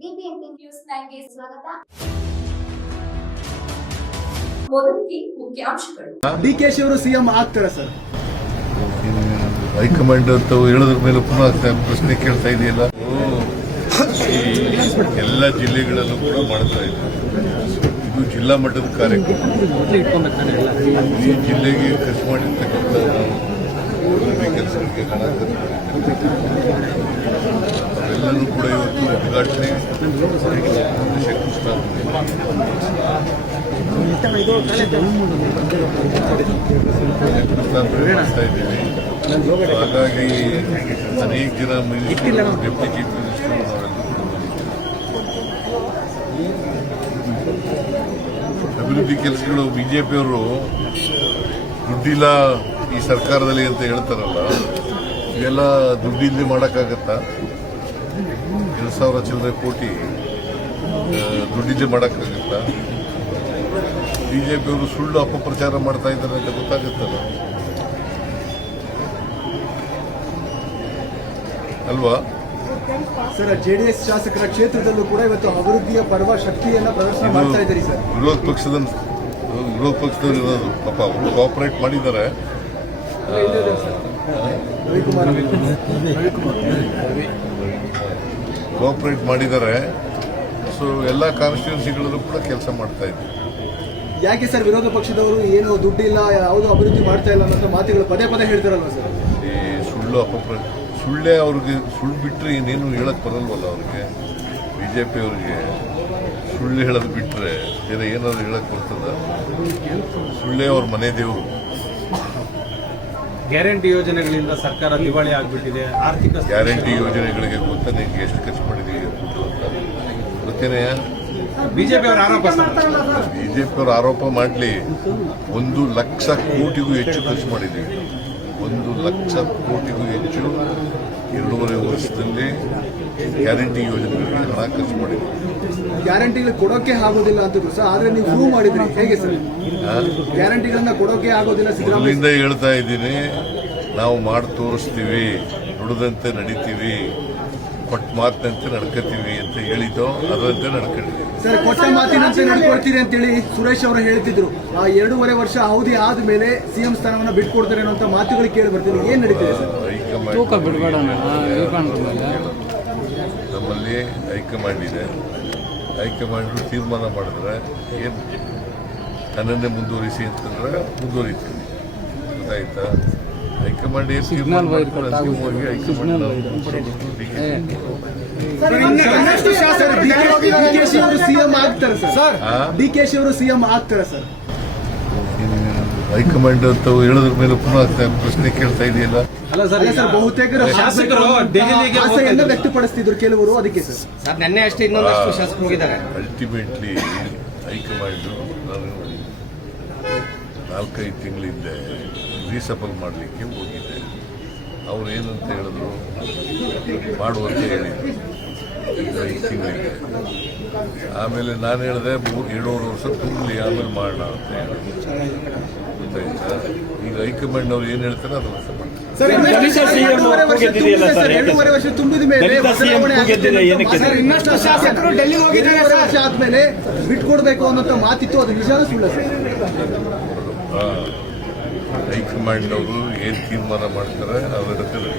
BBMP news ನೈನ್ಗೆ ಸ್ವಾಗತ. ಮುಖ್ಯಾಂಶಗಳು. ಡಿ ಕೆ ಸಿಎಂ ಆಗ್ತಾರೆ ಸರ್. ಹೈಕಮಾಂಡ್ ಅಂತ ಹೇಳಿದ್ರ ಮೇಲೆ ಪುನಃ ಪ್ರಶ್ನೆ ಕೇಳ್ತಾ ಇದೆಯಲ್ಲ? ಈ ಎಲ್ಲ ಜಿಲ್ಲೆಗಳಲ್ಲೂ ಕೂಡ ಮಾಡ್ತಾ ಇದ್ದಾರೆ ಇದು ಜಿಲ್ಲಾ ಮಟ್ಟದ ಕಾರ್ಯಕ್ರಮ. ಈ ಜಿಲ್ಲೆಗೆ ಖರ್ಚು ಮಾಡಿರ್ತಕ್ಕಂಥ ಕೆಲಸಗಳಿಗೆ ಹಣ ಖರ್ಚು ಮಾಡಿದ್ದಾರೆ ಅವೆಲ್ಲರೂ ಕೂಡ ಹಾಗಾಗಿ ಅನೇಕ ಜನ ಡೆಪ್ಟಿ ಚೀಫ್ ಮಿನಿಸ್ಟರ್ ಅಭಿವೃದ್ಧಿ ಕೆಲಸಗಳು ಬಿಜೆಪಿಯವರು ದುಡ್ಡಿಲ್ಲ ಈ ಸರ್ಕಾರದಲ್ಲಿ ಅಂತ ಹೇಳ್ತಾರಲ್ಲ ಇವೆಲ್ಲ ದುಡ್ಡಿಲ್ಲದೆ ಮಾಡೋಕ್ಕಾಗತ್ತಾ? ಎರಡು ಸಾವಿರ ಚಿಲ್ಲರೆ ಕೋಟಿ ಆ, ಬಿ ಜೆ ಪಿಯವರು ಸುಳ್ಳು ಅಪಪ್ರಚಾರ ಮಾಡ್ತಾ ಇದ್ದಾರೆ ಅಂತ ಗೊತ್ತಾಗುತ್ತಲ್ಲ? ಅಲ್ವಾ? ಸರ್ ಜೆಡಿಎಸ್ ಶಾಸಕರ ಕ್ಷೇತ್ರದಲ್ಲೂ ಕೂಡ ಇವತ್ತು ಅಭಿವೃದ್ಧಿಯ ಪರ್ವ ಶಕ್ತಿಯನ್ನು ಪ್ರದರ್ಶನ ಮಾಡ್ತಾ ಇದ್ದಾರೆ ಸರ್. ವಿರೋಧ ಪಕ್ಷದ ವಿರೋಧ ಪಕ್ಷದವರು ಇರೋದು. ಪಾಪ ಅವರು ಕೋಆಪರೇಟ್ ಮಾಡಿದ್ದಾರೆ. ರವಿಕುಮಾರ್. ಕೋಆಪರೇಟ್ ಮಾಡಿದ್ದಾರೆ. ಸೊ ಎಲ್ಲ ಕಾನ್ಸ್ಟಿಟ್ಯೂನ್ಸಿಗಳಲ್ಲೂ ಕೂಡ ಕೆಲಸ ಮಾಡ್ತಾ ಇದ್ದಾರೆ ಯಾಕೆ ಸರ್ ವಿರೋಧ ಪಕ್ಷದವರು ಏನು ದುಡ್ಡಿಲ್ಲ ಯಾವುದು ಅಭಿವೃದ್ಧಿ ಮಾಡ್ತಾ ಇಲ್ಲ ಅನ್ನೋ ಮಾತುಗಳು ಪದೇ ಪದೇ ಹೇಳ್ತಾರಲ್ವ ಸರ್? ಈ ಸುಳ್ಳು ಅಪಪ್ರ ಸುಳ್ಳೇ ಅವ್ರಿಗೆ ಸುಳ್ಳು ಬಿಟ್ಟರೆ ಇನ್ನೇನು ಹೇಳಕ್ ಬರಲ್ವಲ್ಲ ಅವ್ರಿಗೆ? ಬಿ ಜೆ ಪಿ ಅವ್ರಿಗೆ ಸುಳ್ಳು ಹೇಳೋದು ಬಿಟ್ಟರೆ ಬೇರೆ ಏನಾದ್ರು ಹೇಳಕ್ ಬರ್ತದ? ಸುಳ್ಳೇ ಅವ್ರ ಮನೆ ದೇವರು. ಗ್ಯಾರಂಟಿ ಯೋಜನೆಗಳಿಂದ ಸರ್ಕಾರ ದಿವಾಳಿ ಆಗಿಬಿಟ್ಟಿದೆ ಆರ್ಥಿಕ ಗ್ಯಾರಂಟಿ ಯೋಜನೆಗಳಿಗೆ ಗೊತ್ತಾ ನಿಂಗೆ ಎಷ್ಟು ಖರ್ಚು ಗೊತ್ತೇನೆಯಾ ಬಿಜೆಪಿ ಅವರು ಆರೋಪ ಬಿಜೆಪಿಯವರು ಆರೋಪ ಮಾಡಲಿ. ಒಂದು ಲಕ್ಷ ಕೋಟಿಗೂ ಹೆಚ್ಚು ಖರ್ಚು ಮಾಡಿದ್ದೀವಿ. ಒಂದು ಲಕ್ಷ ಕೋಟಿಗೂ ಹೆಚ್ಚು ಎರಡೂವರೆ ವರ್ಷದಲ್ಲಿ ಗ್ಯಾರಂಟಿ ಯೋಜನೆಗಳಿಗೆ ಹಣ ಖರ್ಚು ಮಾಡಿದ್ದೀವಿ ಗ್ಯಾರಂಟಿಗಳು ಕೊಡೋಕೆ ಆಗೋದಿಲ್ಲ ಅಂತ ಸರ್ ಆದ್ರೆ ನೀವು ಪ್ರೂವ್ ಮಾಡಿದ್ರಿ. ಹೇಗೆ ಸರ್? ಗ್ಯಾರಂಟಿಗಳನ್ನ ಕೊಡೋಕೆ ಆಗೋದಿಲ್ಲ ಸಿದ್ದರಾಮಯ್ಯ ಹೇಳ್ತಾ ಇದ್ದೀನಿ ನಾವು ಮಾಡಿ ತೋರಿಸ್ತೀವಿ ನುಡಿದಂತೆ ನಡಿತೀವಿ ಕೊಟ್ಟ ಮಾತಿನಂತೆ ನಡ್ಕೋತೀವಿ ಅಂತ ಹೇಳಿದ್ದು ಅದರಂತೆ ನಡ್ಕೊಂಡಿದ್ದೀವಿ. ಸರ್ ಕೊಟ್ಟ ಮಾತಿನಂತೆ ನಡ್ಕೊಳ್ತೀರಿ ಅಂತೇಳಿ ಸುರೇಶ್ ಅವರು ಹೇಳ್ತಿದ್ರು. ಆ ಎರಡೂವರೆ ವರ್ಷ ಅವಧಿ ಆದ್ಮೇಲೆ ಸಿಎಂ ಸ್ಥಾನವನ್ನು ಬಿಟ್ಕೊಡ್ತಾರೆ ಅನ್ನೋ ಮಾತುಗಳು ಕೇಳಿ ಬರ್ತೀನಿ ಏನ್ ನಡೀತಿದೆ ಸರ್? ಹೈಕಮಾಂಡ್ ನಮ್ಮಲ್ಲಿ ಹೈಕಮಾಂಡ್ ಇದೆ. ಹೈಕಮಾಂಡ್ ತೀರ್ಮಾನ ಮಾಡಿದ್ರೆ ಏನು ನನ್ನನ್ನೇ ಮುಂದುವರಿಸಿ ಅಂತಂದ್ರೆ ಮುಂದುವರಿತೀವಿ ಗೊತ್ತಾಯ್ತಾ? ಹೈಕಮಾಂಡ್ ಏನು ತೀರ್ಮಾನ ಮಾಡ್ತಾರೆ ಅಂತಿಮವಾಗಿ high command D K Shi ಅವರು ಸಿಎಂ ಆಗ್ತಾರೆ ಸರ್? ಡಿ ಕೆ ಶಿ ಅವರು ಸಿಎಂ ಆಗ್ತಾರೆ ಸರ್. ಹೈಕಮಾಂಡ್ ಅಂತ ಹೇಳಿದ್ರ ಮೇಲೆ ಪುನಃ ಪ್ರಶ್ನೆ ಕೇಳ್ತಾ ಇದೆಯಲ್ಲ? ಅಲ್ಲ ಸರ್ ಸರ್ ಬಹುತೇಕರು ಶಾಸಕರು ದೆಹಲಿಗೆ ಆಸೆಯನ್ನು ವ್ಯಕ್ತಪಡಿಸ್ತಿದ್ರು ಕೆಲವರು ಅದಕ್ಕೆ ಸರ್. ಸರ್ ನಿನ್ನೆ ಅಷ್ಟೇ ಇನ್ನೊಂದಷ್ಟು ಶಾಸಕರು ಹೋಗಿದ್ದಾರೆ. ಅಲ್ಟಿಮೇಟ್ಲಿ ಹೈಕಮಾಂಡ್ ನಾನು ನಾಲ್ಕೈದು ತಿಂಗಳಿಂದ ರೀಸಫಲ್ ಮಾಡಲಿಕ್ಕೆ ಹೋಗಿದ್ದೆ. ಅವ್ರು ಏನಂತ ಹೇಳಿದ್ರು? ಮಾಡುವಂತ ಹೇಳಿದ್ರು. ಆಮೇಲೆ ನಾನು ಹೇಳಿದೆ ಮೂರು ಎರಡೂವರೆ ವರ್ಷ ತುಂಬಲಿ ಆಮೇಲೆ ಮಾಡೋಣ ಅಂತ ಗೊತ್ತಾಯ್ತಾ? ಈಗ ಹೈಕಮಾಂಡ್ ಅವ್ರು ಏನು ಹೇಳ್ತಾರೆ ಸರ್ ಮಾಡ್ತಾರೆ ಸರ್ ಎರಡೂವರೆ ವರ್ಷ ಇನ್ನಷ್ಟು ಶಾಸಕರು ಡೆಲ್ಲಿಗೆ ಹೋಗಿದ್ದಾರೆ ವರ್ಷ ಆದ್ಮೇಲೆ ಬಿಟ್ಕೊಡ್ಬೇಕು ಅನ್ನೋ ಮಾತಿತ್ತು ಅದು ನಿಜಾನ ಸುಳ್ಳ ಹೈಕಮಾಂಡ್ ಅವರು ಏನು ತೀರ್ಮಾನ ಮಾಡ್ತಾರೆ ಅವರ ನಡೀತಾರೆ.